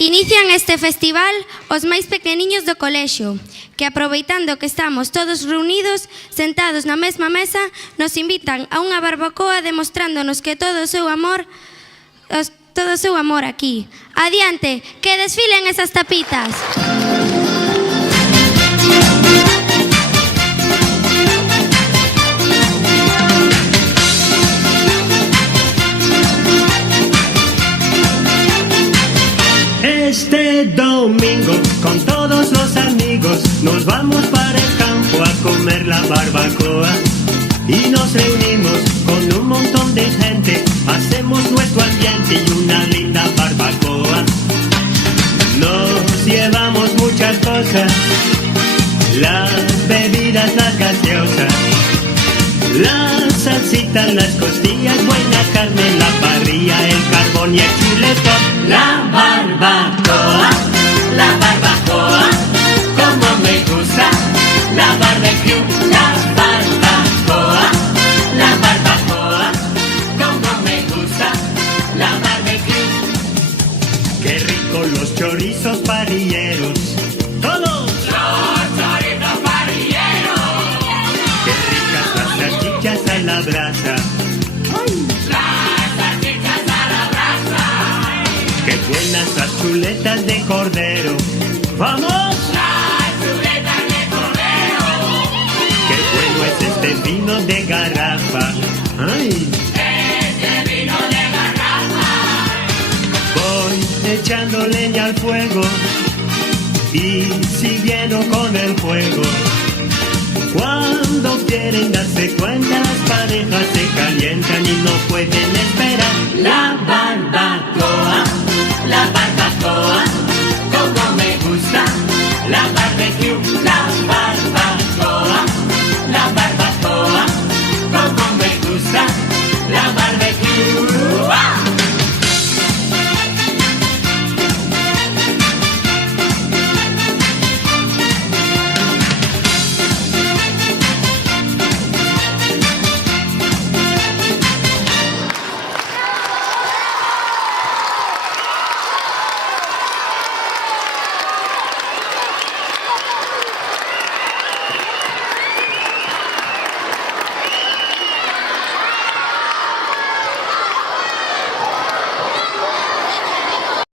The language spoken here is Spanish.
Inician este festival os máis pequeniños do colexio, que aproveitando que estamos todos reunidos, sentados na mesma mesa, nos invitan a unha barbacoa demostrándonos que todo o seu amor aquí. Adiante, que desfilen esas tapitas. Este domingo con todos los amigos nos vamos para el campo a comer la barbacoa y nos reunimos con un montón de gente, hacemos nuestro ambiente y una linda barbacoa. Nos llevamos muchas cosas, las bebidas, las gaseosas, las salsitas, las costillas, buena carne, la parrilla, el carbón y el chuletón. La barbacoa, como me gusta, la barbecue, la barbacoa, como me gusta, la barbecue. Qué rico los chorizos parrilleros, todos los chorizos parrilleros. Qué ricas las salchichas a la brasa. ¡Qué buenas las chuletas de cordero! ¡Vamos! ¡Las chuletas de cordero! ¡Qué bueno es este vino de garrafa! ¡Ay! ¡Este vino de garrafa! Voy echando leña al fuego y siguiendo con el juego. Cuando quieren darse cuenta, las parejas se calientan y no pueden esperar. La barbacoa, la barbacoa.